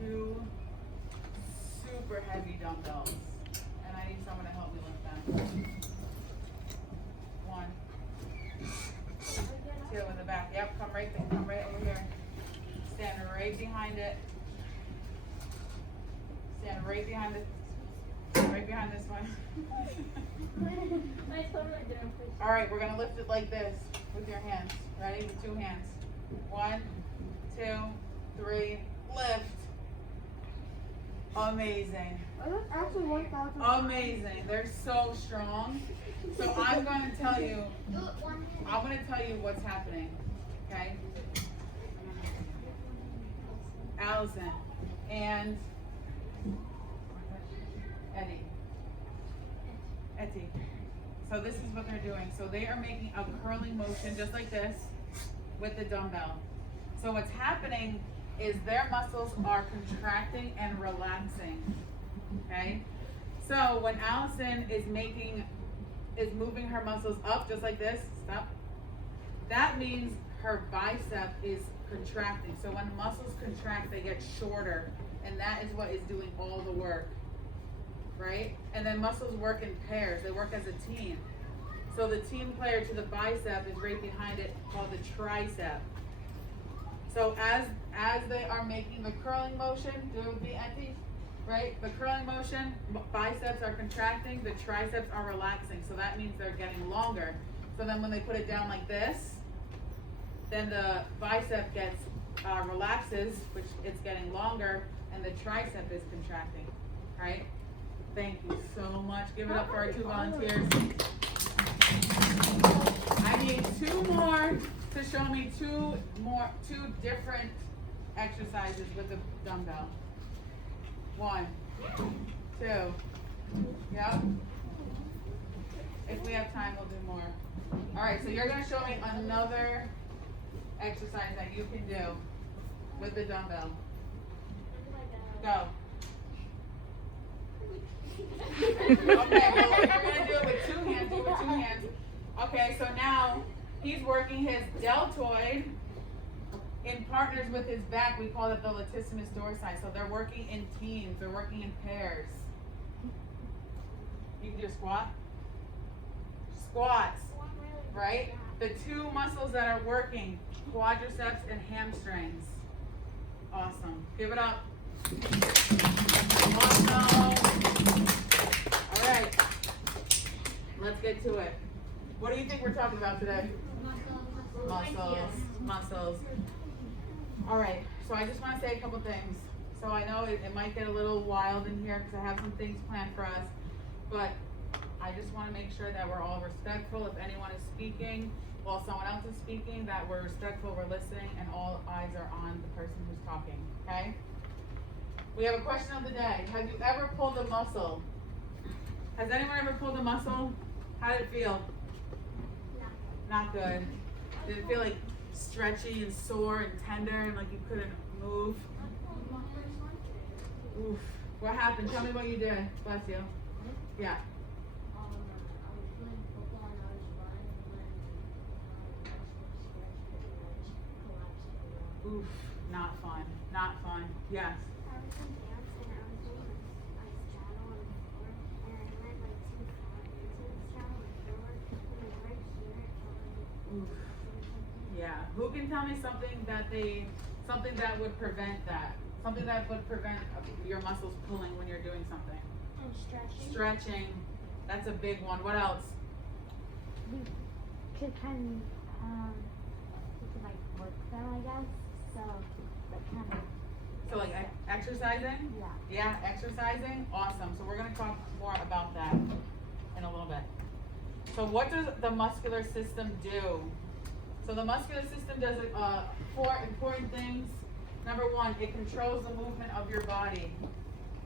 two super heavy dumbbells. And I need someone to help me lift them. 1, 2 in the back. Yep, come right over here. Stand right behind it. Stand right behind it. Right behind this one. All right, we're gonna lift it like this with your hands. Ready? With 2 hands. 1, 2, 3, lift. Amazing. Amazing. They're so strong. So I'm gonna tell you what's happening. Okay? Allison and Etty. So this is what they're doing. So they are making a curling motion just like this with the dumbbell. So what's happening is their muscles are contracting and relaxing. Okay? So when Allison is moving her muscles up just like this, stop. That means her bicep is contracting. So when muscles contract, they get shorter, and that is what is doing all the work. Right? And then muscles work in pairs. They work as a team. So the team player to the bicep is right behind it, called the tricep. So as they are making the curling motion, do it with me, Etty, right? The curling motion, biceps are contracting, the triceps are relaxing. So that means they're getting longer. So then when they put it down like this, then the bicep gets relaxes, which it's getting longer, and the tricep is contracting, right? Thank you so much. Give it up for our 2 volunteers. I need 2 more to show me 2 different exercises with the dumbbell. 1, 2. Yep. If we have time, we'll do more. All right, so you're going to show me another exercise that you can do with the dumbbell. Go. Okay, well, you're going to do it with 2 hands. Do it with 2 hands. Okay, so now he's working his deltoid in partners with his back. We call it the latissimus dorsi. So they're working in teams. They're working in pairs. You can do a squat. Squats, right? The 2 muscles that are working, quadriceps and hamstrings. Awesome. Give it up. Awesome. All right. Let's get to it. What do you think we're talking about today? Muscles. All right. So I just want to say a couple things. So I know it might get a little wild in here because I have some things planned for us, but I just want to make sure that we're all respectful. If anyone is speaking while someone else is speaking, that we're respectful, we're listening, and all eyes are on the person who's talking, okay? We have a question of the day. Have you ever pulled a muscle? Has anyone ever pulled a muscle? How did it feel? Not good. Did it feel like stretchy and sore and tender and like you couldn't move? Oof. What happened? Tell me what you did. Bless you. Yeah. Oof. Not fun. Not fun. Yes. Oof. Yeah. Who can tell me something that would prevent that? Something that would prevent your muscles pulling when you're doing something? Stretching. That's a big one. What else? We could kind of, like work them, I guess. So, like exercising? Yeah. Yeah, exercising? Awesome. So we're going to talk more about that in a little bit. So what does the muscular system do? So the muscular system does 4 important things. Number 1, it controls the movement of your body,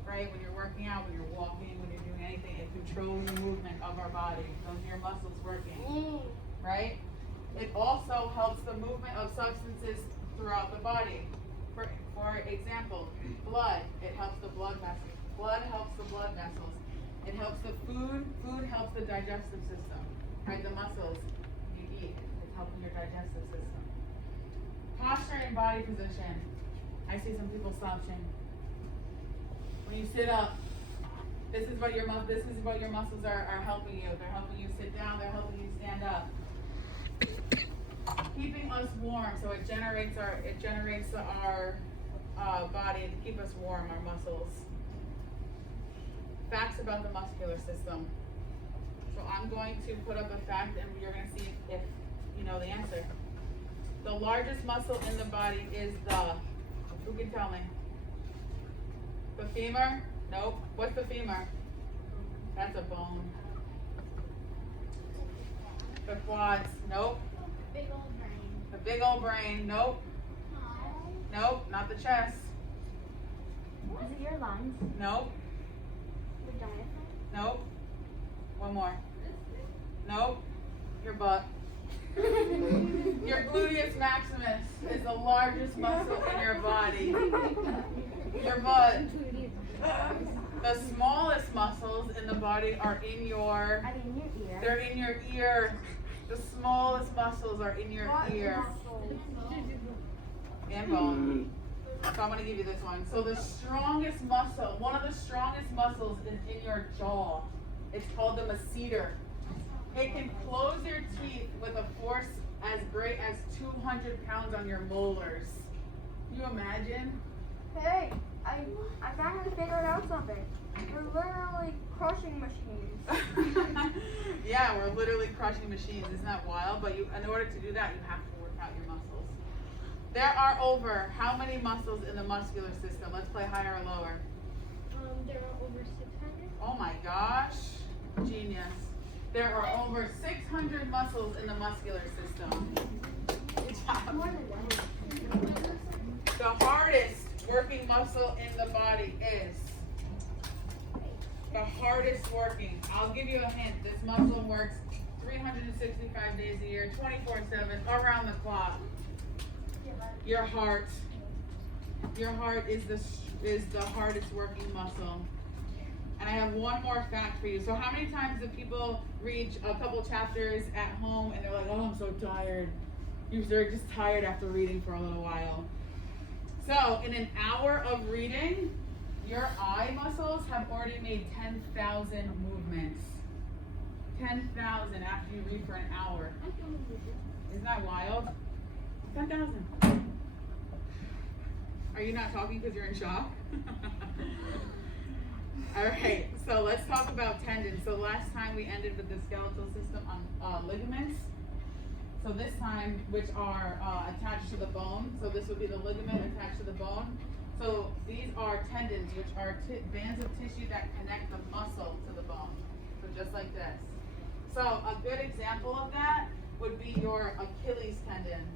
right? When you're working out, when you're walking, when you're doing anything, it controls the movement of our body. Those are your muscles working, right? It also helps the movement of substances throughout the body. For example, blood, it helps the blood vessels. Blood helps the blood vessels. It helps the food. Food helps the digestive system, right? The muscles you eat, it's helping your digestive system. Posture and body position. I see some people slouching. When you sit up, this is what your muscles are helping you. They're helping you sit down, they're helping you stand up. Keeping us warm, so it generates our body to keep us warm, our muscles. Facts about the muscular system. So I'm going to put up a fact and you're going to see if you know the answer. The largest muscle in the body is who can tell me? The femur? Nope. What's the femur? That's a bone. The quads? Nope. Big old brain. The big old brain? Nope. Nope. Not the chest. Is it your lungs? Nope. The diaphragm? Nope. One more. Nope. Your butt. Your gluteus maximus is the largest muscle in your body. Your butt. The smallest muscles in the body are in your. I mean your ear. They're in your ear. The smallest muscles are in your ear. And bone. So I'm gonna give you this one. So the strongest muscle, one of the strongest muscles is in your jaw. It's called the masseter. It can close your teeth with a force as great as 200 pounds on your molars. Can you imagine? Hey, I finally figured out something. We're literally crushing machines. Yeah, we're literally crushing machines. Isn't that wild? But in order to do that, you have to work out your muscles. There are over how many muscles in the muscular system? Let's play higher or lower. There are over 600. Oh my gosh, genius. There are over 600 muscles in the muscular system. Good job. More than that. The hardest working muscle in the body is the hardest working. I'll give you a hint. This muscle works 365 days a year, 24/7, around the clock. Your heart. Your heart is the hardest working muscle. And I have one more fact for you. So how many times do people read a couple chapters at home and they're like, oh, I'm so tired. They're just tired after reading for a little while. So in an hour of reading, your eye muscles have already made 10,000 movements. 10,000 after you read for an hour. Isn't that wild? 10,000. Are you not talking because you're in shock? All right, so let's talk about tendons. So last time we ended with the skeletal system on ligaments. So this time, which are attached to the bone. So this would be the ligament attached to the bone. So these are tendons, which are bands of tissue that connect the muscle to the bone. So just like this. So a good example of that would be your Achilles tendon.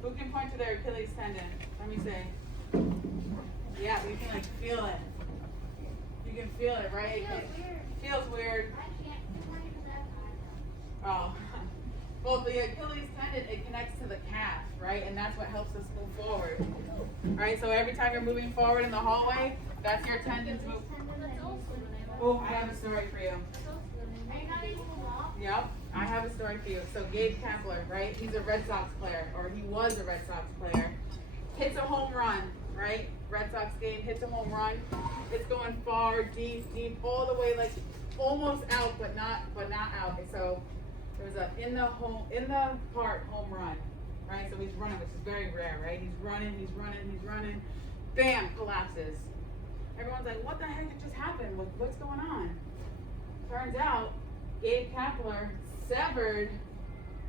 Who can point to their Achilles tendon? Let me see. Yeah, you can like feel it. You can feel it, right? Feels weird. I can't explain that. Oh. Well, the Achilles tendon, it connects to the calf, right? And that's what helps us move forward. Right? So every time you're moving forward in the hallway, that's your tendons move. Oh, I have a story for you. Are you not able to walk? Yep, I have a story for you. So Gabe Kapler, right? He's a Red Sox player, or he was a Red Sox player. Hits a home run, right? Red Sox game, hits a home run. It's going far, deep, all the way, like almost out, but not out. So there was a in the park home run, right? So he's running, which is very rare, right? He's running. Bam, collapses. Everyone's like, what the heck just happened? What's going on? Turns out, Gabe Kapler severed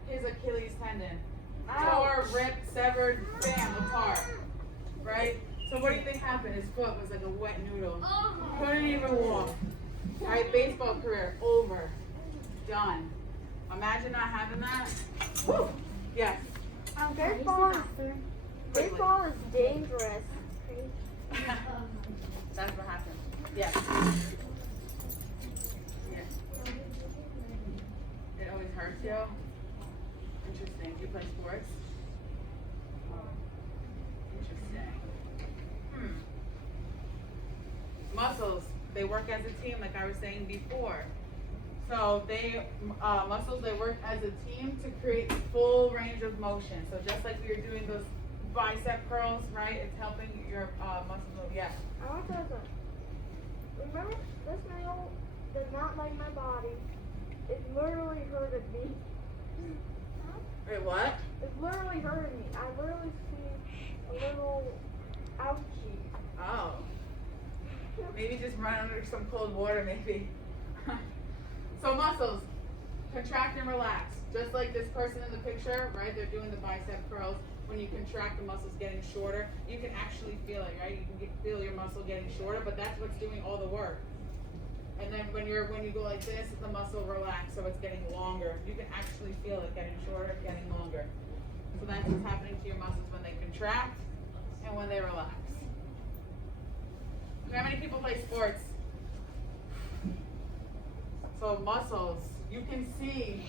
his Achilles tendon. Tore, ripped, severed, bam, apart. Right? So what do you think happened? His foot was like a wet noodle. Couldn't even walk. Right? Baseball career, over. Done. Imagine not having that. Woo! Yes. Baseball is dangerous. That's what happened. Yes. Yes. It always hurts you. Interesting. Do you play sports? Interesting. Muscles, they work as a team, like I was saying before. So muscles, they work as a team to create full range of motion. So just like we were doing those bicep curls, right? It's helping your muscles move. Yeah. I want to remember this nail does not like my body. It literally hurted me. Wait, what? It literally hurted me. I literally see a little ouchie. Oh. Maybe just run under some cold water, maybe. So muscles, contract and relax. Just like this person in the picture, right? They're doing the bicep curls. When you contract, the muscle's getting shorter. You can actually feel it, right? You can feel your muscle getting shorter, but that's what's doing all the work. And then when you go like this, the muscle relaxes, so it's getting longer. You can actually feel it getting shorter, getting longer. So that's what's happening to your muscles when they contract and when they relax. How many people play sports? So muscles, you can see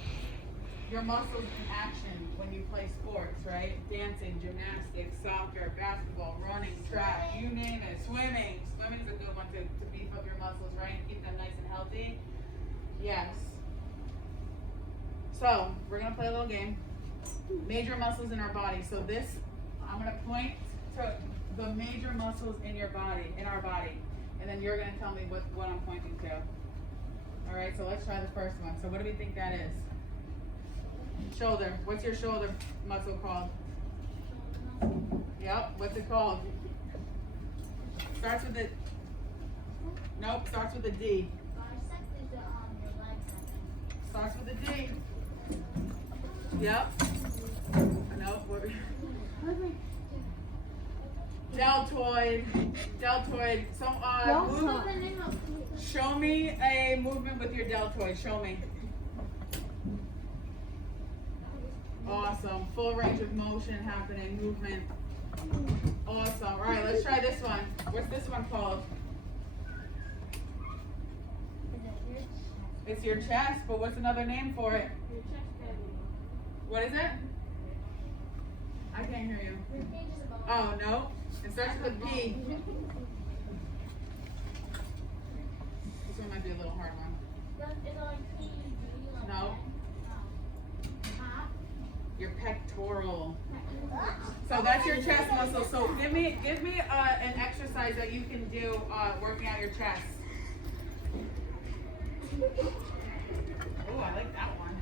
your muscles in action when you play sports, right? Dancing, gymnastics, soccer, basketball, running, track, you name it, swimming. Swimming is a good one to beef up your muscles, right? And keep them nice and healthy. Yes. So, we're gonna play a little game. Major muscles in our body. So this, I'm gonna point to the major muscles in your body, in our body. And then you're gonna tell me what I'm pointing to. All right, so let's try the first one. So what do we think that is? Shoulder. What's your shoulder muscle called? Yep. What's it called? Starts with a. Nope. Starts with a D. Starts with a D. Yep. Nope. Deltoid. Deltoid. So show me a movement with your deltoid. Show me. Awesome. Full range of motion happening, movement. Awesome. All right, let's try this one. What's this one called? It's your chest, but what's another name for it? Your chest cavity. What is it? I can't hear you. Your cage is above. Oh, no. It starts with a P. This one might be a little hard one. Is it like P, D, like No. Top? Your pectoral. So that's your chest muscle. So give me an exercise that you can do working out your chest. Oh, I like that one.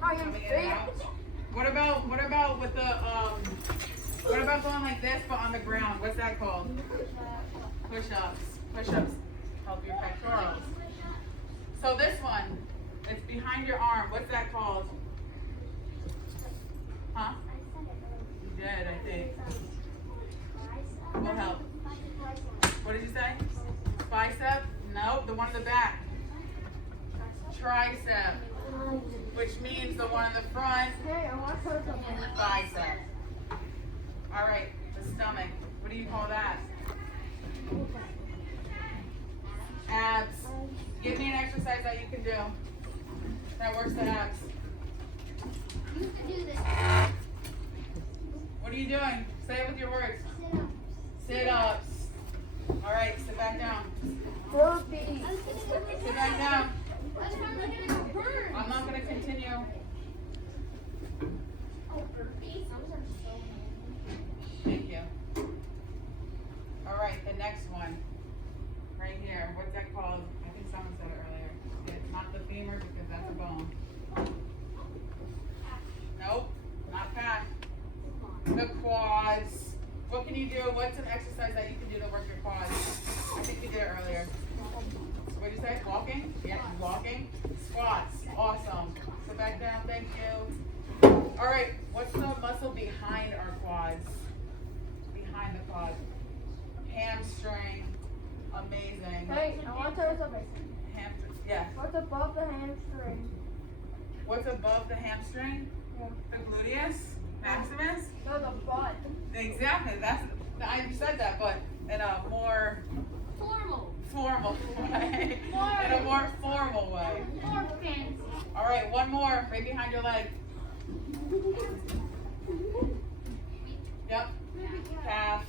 How you Let me get it feel? out. What about with the what about going like this but on the ground? What's that called? Push-ups. Push-ups help your pectorals. So this one, it's behind your arm. What's that called? Huh? You did, I think. What help? What did you say? Bicep? Nope, the one in the back. Tricep, which means the one in the front. Hey, I want to put something. Bicep. All right, the stomach. What do you call that? Abs. Give me an exercise that you can do that works the abs. You can do this. What are you doing? Say it with your words. Sit up. Sit-ups. All right, sit back down. Burpees. Sit back down. Let's start looking at the birds. I'm not going to continue. Oh, burpees. Those are so amazing. Thank you. All right, the next one. Right here. What's that called? I think someone said it earlier. It's not the femur because that's a bone. Nope, not that. The quads. What can you do? What's an exercise that you can do to work your quads? I think you did it earlier. What did you say? Walking? Yeah, walking. Squats. Awesome. Sit back down. Thank you. All right. What's the muscle behind our quads? Behind the quads. Hamstring. Amazing. Hey, I want to tell you something. Hamstring. Yeah. What's above the hamstring? What's above the hamstring? Yeah. The gluteus maximus. No, the butt. Exactly. I said that, but in a more Formal. way. In a more formal way. More fancy. All right, one more, right behind your leg. Yep. Calf.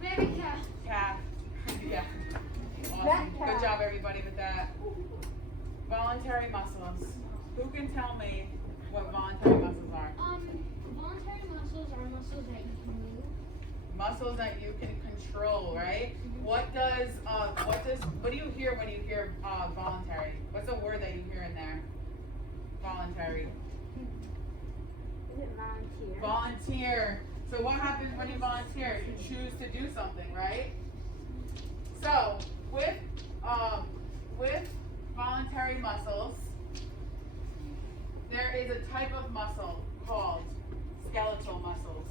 Baby cat. Calf. Yeah. Awesome. That calf. Good job, everybody, with that. Voluntary muscles. Who can tell me what voluntary muscles are? Voluntary muscles are muscles that you can move. muscles that you can control, right? What do you hear when you hear voluntary? What's the word that you hear in there? Voluntary. Is it volunteer? Volunteer. So what happens when you volunteer? You choose to do something, right? So with voluntary muscles, there is a type of muscle called skeletal muscles.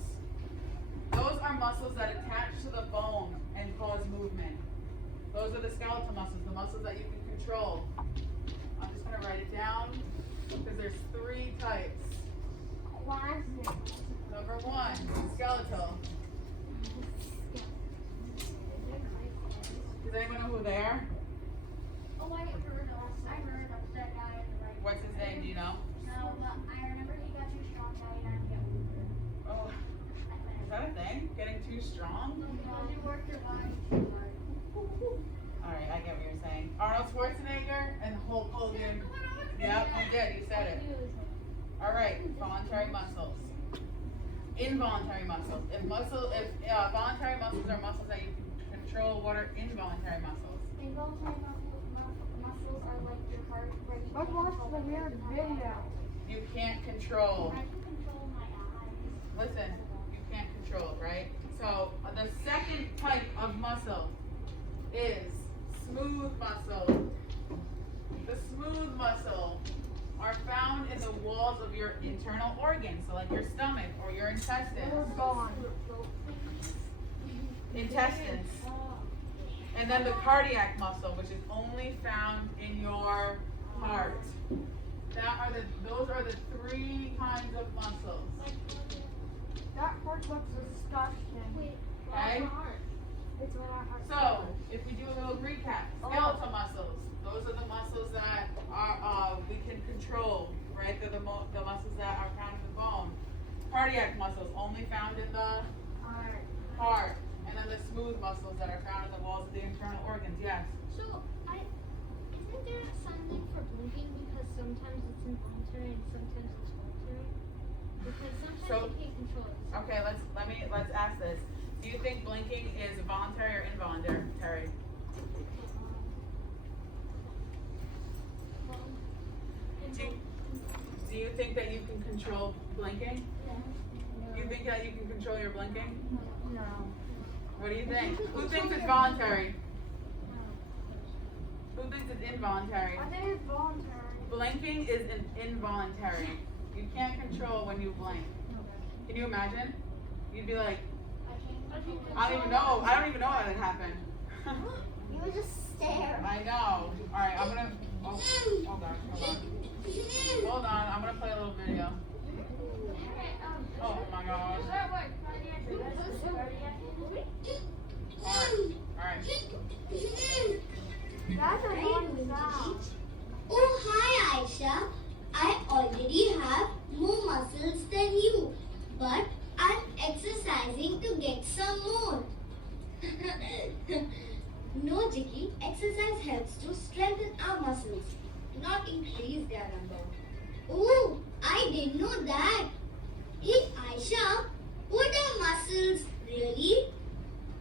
Those are muscles that attach to the bone and cause movement. Those are the skeletal muscles, the muscles that you can control. I'm just going to write it down because there's 3 types. Number 1, skeletal. Does anyone know who they are? Oh, I heard of that guy in the right. What's his name? Do you know? No, but I remember he got too strong, now he doesn't get weaker. Oh, is that a thing? Getting too strong? Because you work your body too hard. Alright, I get what you're saying. Arnold Schwarzenegger and Hulk Hogan. Yep, you did. You said it. Alright, voluntary muscles. Involuntary muscles. If voluntary muscles are muscles that you can control, what are involuntary muscles? Involuntary muscles are like your heart rate. Let's watch the weird video. You can't control. I can control my eyes. Listen, you can't control, right? So the second type of muscle is smooth muscle. The smooth muscle are found in the walls of your internal organs, so like your stomach or your We're intestines. gone. Intestines. And then the cardiac muscle, which is only found in your heart. Those are the 3 kinds of muscles. That part looks disgusting. Okay? It's when I have So, if we do a little recap, skeletal muscles, those are the muscles that are we can control, right? They're the muscles that are found in the bone. Cardiac muscles only found in the heart, and then the smooth muscles that are found in the walls of the internal organs. Yes. So, isn't there something for blinking because sometimes it's involuntary and sometimes it's voluntary? Because sometimes you can't control it. Okay, let's ask this. Do you think blinking is voluntary or involuntary? Do you think that you can control blinking? You think that you can control your blinking? No. What do you think? Who thinks it's voluntary? Who thinks it's involuntary? I think it's voluntary. Blinking is involuntary. You can't control when you blink. Can you imagine? You'd be like, I don't even know how that happened. You would just stare. I know. Alright, I'm gonna, oh gosh, hold on. Hold on, I'm gonna play a little video. Oh my gosh. Alright. That's a annoying sound. Oh, hi Aisha. I already have more muscles than you, but I'm exercising to get some more. No, Jackie, exercise helps to strengthen our muscles, not increase their number. Oh, I didn't know that. Hey Aisha, what are muscles really?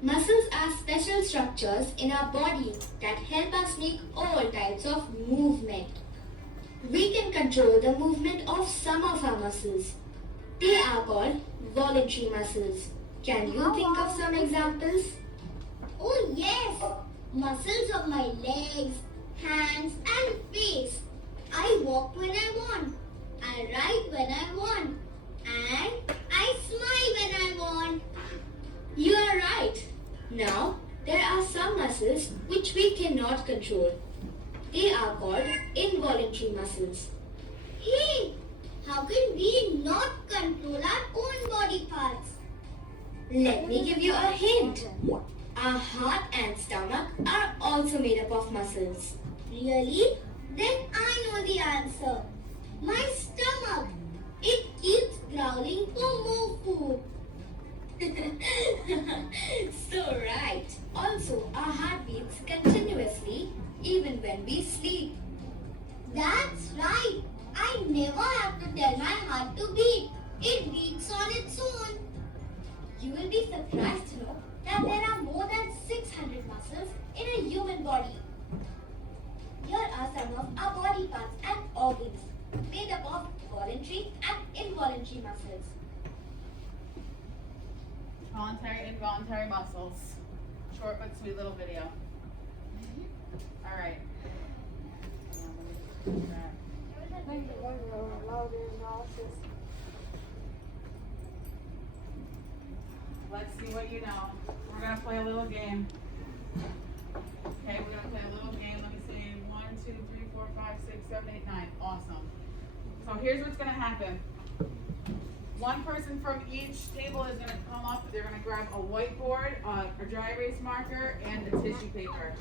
Muscles are special structures in our body that help us make all types of movement. We can control the movement of some of our muscles. They are called voluntary muscles. Can you think of some examples? Oh yes, muscles of my legs, hands and face. I walk when I want. I write when I want. And I smile when I want. You are right. Now, there are some muscles which we cannot control. They are called involuntary muscles. Hey, how can we not control our own body parts? Let me give you a hint. Our heart and stomach are also made up of muscles. Really? Then I know the answer. My stomach. It keeps growling for more food. So right. Also, our heart beats continuously even when we sleep. That's right. I never have to tell my heart to beat. It beats on its own. You will be surprised to know that there are more than 600 muscles in a human body. Here are some of our body parts and organs made up of voluntary and involuntary muscles. Voluntary, involuntary muscles. Short but sweet little video. All right. Let's see what you know. We're gonna play a little game. Okay, we're gonna play a little game. Let me see. 1, 2, 3, 4, 5, 6, 7, 8, 9. Awesome. So here's what's gonna happen. One person from each table is gonna come up. They're gonna grab a whiteboard, a dry erase marker, and a tissue paper.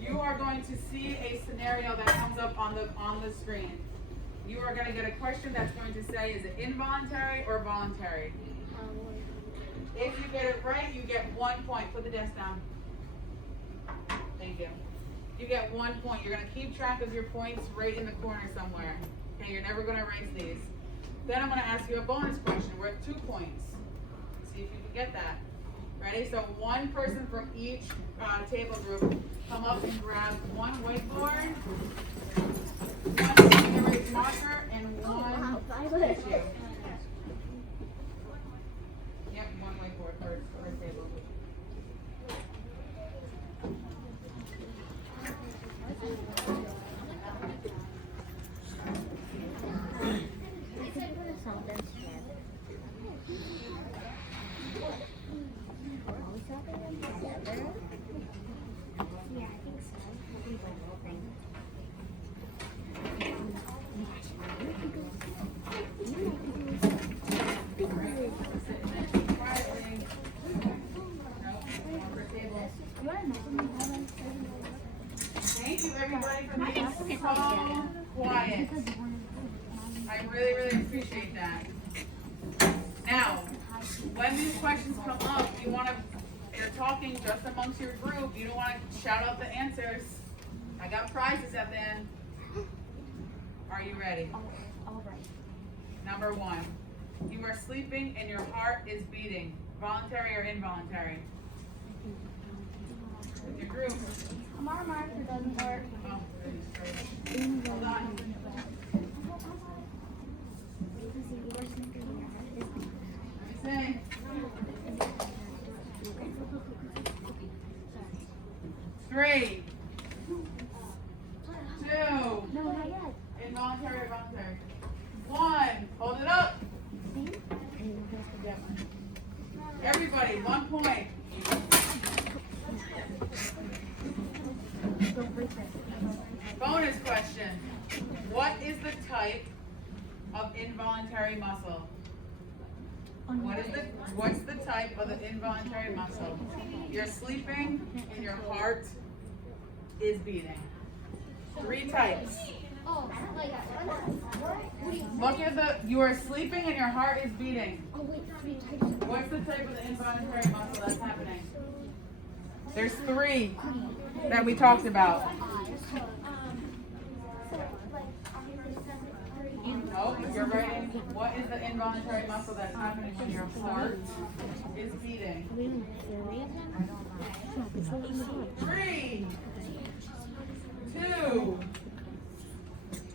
You are going to see a scenario that comes up on the screen. You are going to get a question that's going to say, is it involuntary or voluntary? If you get it right, you get 1 point. Put the desk down. Thank you. You get 1 point. You're going to keep track of your points right in the corner somewhere. Okay, you're never going to erase these. Then I'm going to ask you a bonus question worth 2 points. See if you can get that. Ready? So one person from each table group come up and grab one whiteboard, one erase marker, and one tissue. Yep, one whiteboard per table. Thank you everybody for being so quiet. I really, really appreciate that. Now, when these questions come up, you're talking just amongst your group, you don't want to shout out the answers. I got prizes at the end. Are you ready? All right. Number 1, you are sleeping and your heart is beating. Voluntary or involuntary? With your group. Our marker doesn't work. Oh, hold on. Let me see. 3, 2, No, not yet. involuntary or voluntary? 1, hold it up. Everybody, 1 point. Bonus question. What is the type of involuntary muscle? What's the type of the involuntary muscle? You're sleeping and your heart is beating. 3 types. Oh, like Look at you are sleeping and your heart is beating. oh wait, 3 types. What's the type of the involuntary muscle that's happening? There's 3 that we talked about. No, you're writing, what is the involuntary muscle that's happening when your heart is beating? 3, 2,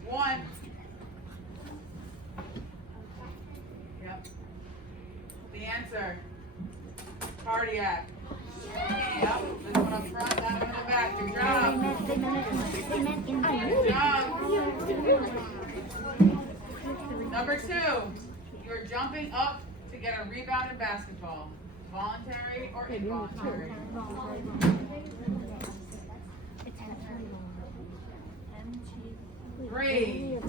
1. Yep. The answer, cardiac. Yep, this one up front, that one in the back. Good job. Good job. Number 2, you're jumping up to get a rebound in basketball. Voluntary or involuntary? Three,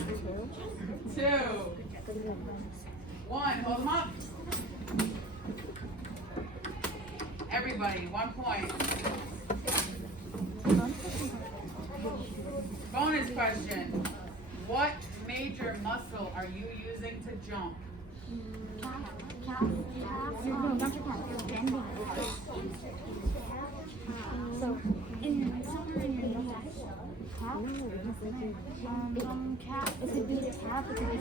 2, 1, hold them up. Everybody, 1 point. Bonus question. What major muscle are you using to jump? So, somewhere in your nose, calf, Calf. It could be a calf. It could be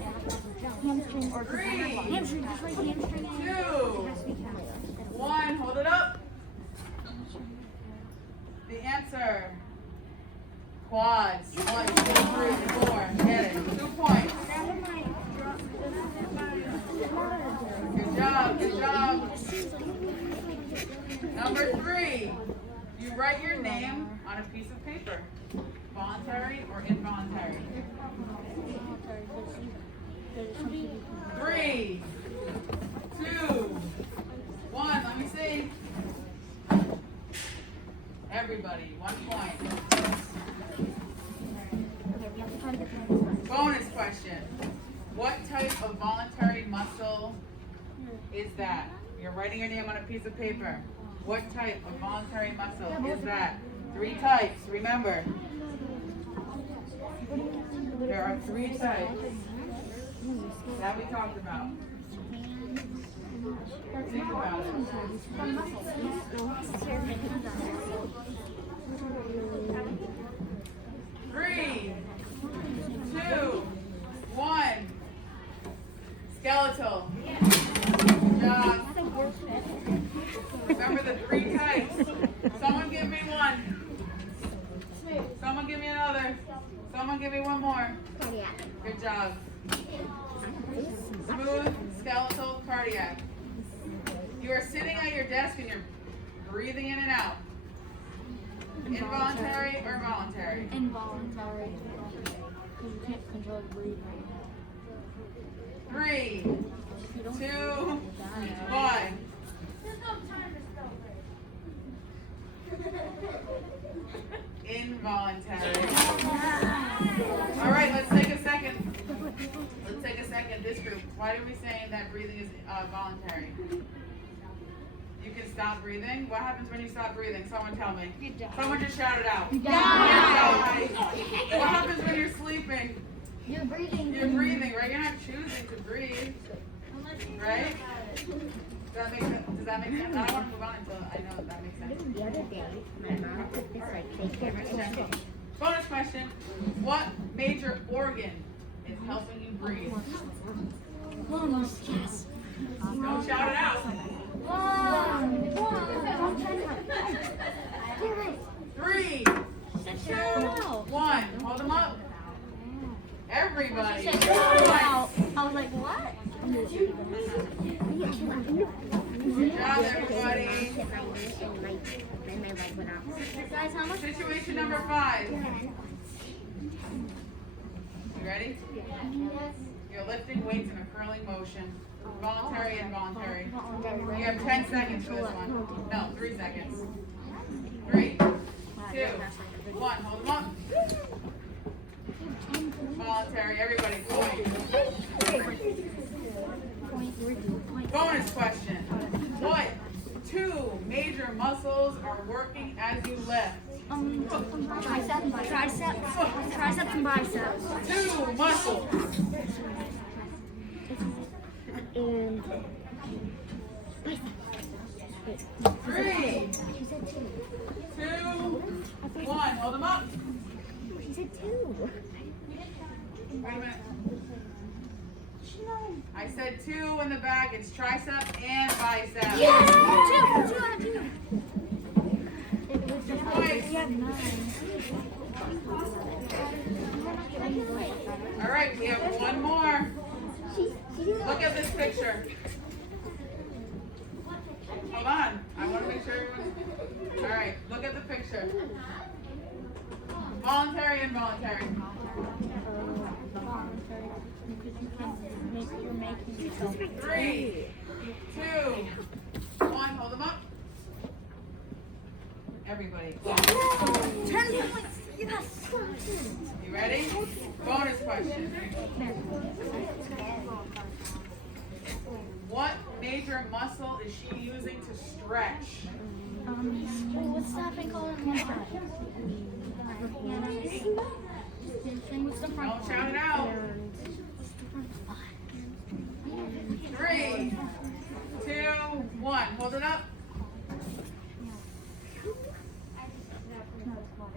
hamstring or hamstring. Just like hamstring. 2, 1, hold it up. The answer. Quads. 1, 2, 3, 4. Get it. 2 points. Good job. Good job. Number 3. You write your name on a piece of paper. Voluntary or involuntary? 3, 2, 1. Let me see. Everybody, 1 point. Bonus question. What type of voluntary muscle is that? You're writing your name on a piece of paper. What type of voluntary muscle is that? 3 types, remember. There are 3 types that we talked about. Think about it. 3, 2, 1. Skeletal. Good job. Remember the 3 types. Someone give me one. Someone give me another. Someone give me one more. Good job. Smooth, skeletal, cardiac. You are sitting at your desk and you're breathing in and out. Involuntary or voluntary? Involuntary. Because you can't control the breathing. 3, 2, 1. Involuntary. All right, let's take a second. Let's take a second. This group, why are we saying that breathing is voluntary? You can stop breathing. What happens when you stop breathing? Someone tell me. Someone just shout it out. You Die. What happens when you're sleeping? You're breathing. You're breathing, right? You're not choosing to breathe, right? Does that make sense? I don't want to move on until I know that makes sense. The other day, my mom took this like fake Bonus question. What major organ is helping you breathe? Lungs. Yes. Don't shout it out. 3, 2, 1. Hold them up. Everybody. I was like, what? Good job, everybody. Then my light went off. Guys, how much? Situation number 5. You ready? You're lifting weights in a curling motion. Voluntary, involuntary. You have 10 seconds for this one. No, 3 seconds. 3, 2, 1. Hold them up. Voluntary. Everybody, point. Bonus question. What 2 major muscles are working as you lift? Triceps and biceps. 2 muscles. And 3, 2, 1. Hold them up. she said 2. Wait a minute. I said 2 in the back. It's tricep and bicep. Yes! 2 Points. All right, we have one more. Look at this picture. Hold on. I want to make sure everyone's... All right, look at the picture. Voluntary, involuntary. You're making yourself. 3, 2, 1. Hold them up. Everybody. 10 points. Yes. You ready? Bonus question. What major muscle is she using to stretch? What's that thing called? Don't shout it out. 3, 2, 1. Hold it up.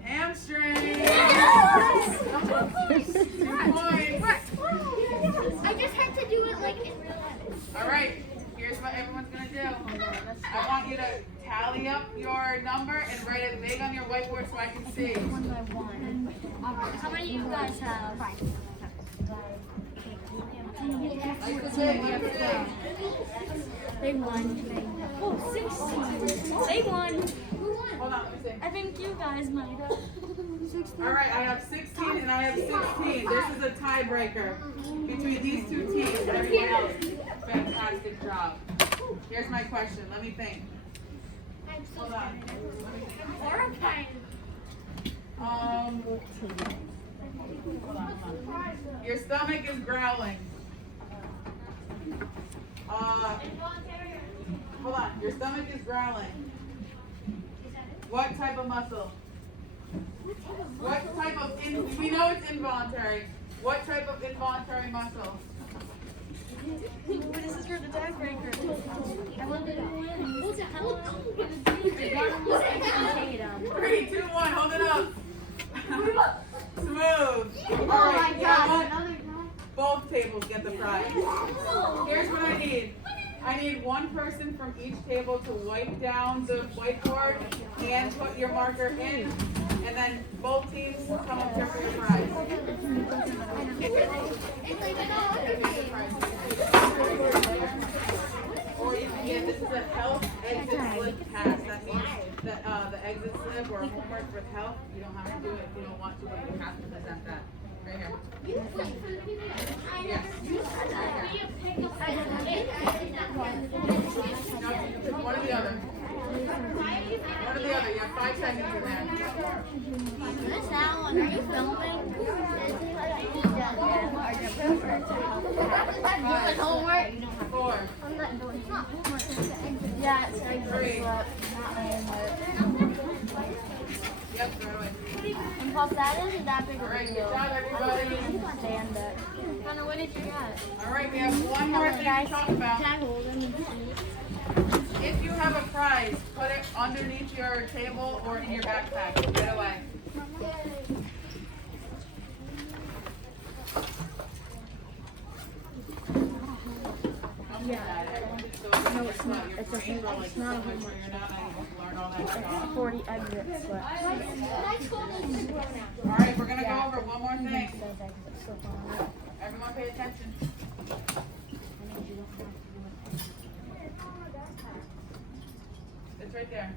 Hamstring. up your number and write it big on your whiteboard so I can see. One by one. How many you guys have? Like the big, you have big. They won. Oh, 16. They won. Hold on, let me see. I think you guys might have. 16. All right, I have 16 and I have 16. This is a tiebreaker between these two teams. Everyone else, fantastic job. Here's my question. Let me think. Hold on. Hold on. Your stomach is growling. Hold on. Your stomach is growling. What type of muscle? What type of we know it's involuntary. What type of involuntary muscle? This is for the tiebreaker. I wanted to win. 3, 2, 1. Hold it up. Smooth. All right. You know what? Both tables get the prize. Here's what I need. I need one person from each table to wipe down the whiteboard and put your marker in, and then both teams come up here for your prize. Or you can get, this is a health exit slip pass. That means that the exit slip or homework with health, you don't have to do it if you don't want to, but you have to present that. Right here. Yes. No, one or the other. One or the other. You have 5 seconds in there. Miss Allen, are you filming? Homework? 4. Yeah, it's 3. Yep, throw it away. And plus that isn't that big All of a right, good deal. job, everybody. Stand it. Hannah, what did you get? All right, we have one more thing to talk about. Can I hold them and see? If you have a prize, put it underneath your table or in your backpack. Right away. No, it's not. It's a homework. It's not a homework. It's 40 exits left. All right, we're gonna go over one more thing. Everyone pay attention. It's right there.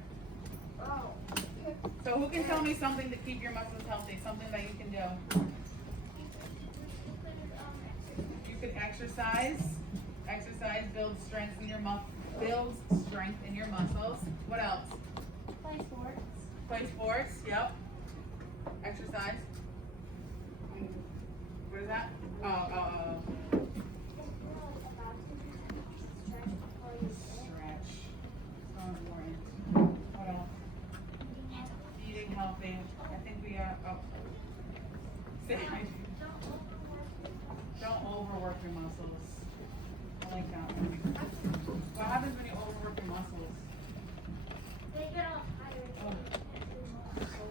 So who can tell me something to keep your muscles healthy? Something that you can do. You can exercise. Exercise builds strength in your muscles. What else? Play sports. Play sports. Yep. Exercise. What is that? Stretch. So important. What else? Eating healthy. I think we are up. Don't overwork your muscles. I like that one. What happens when you overwork your muscles? They get all tired.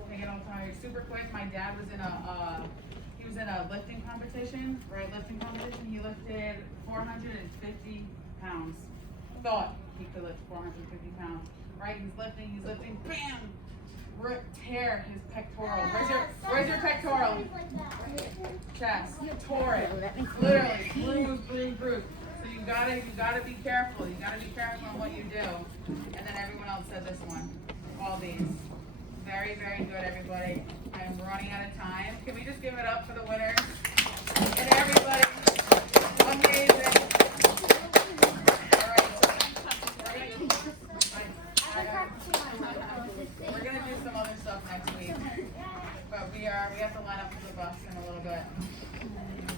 They get all tired. Super quick, my dad was in a lifting competition, right? Lifting competition. He lifted 450 pounds. Thought he could lift 450 pounds, right? He's lifting, bam! Tear his pectoral. Where's your pectoral? Chest. Tore it. Literally. Bruise. So you gotta be careful. You gotta be careful on what you do. And then everyone else said this one. All these. Very, very good, everybody. I am running out of time. Can we just give it up for the winners? And everybody. Amazing. All right. We're gonna do some other stuff next week. But we have to line up for the bus in a little bit.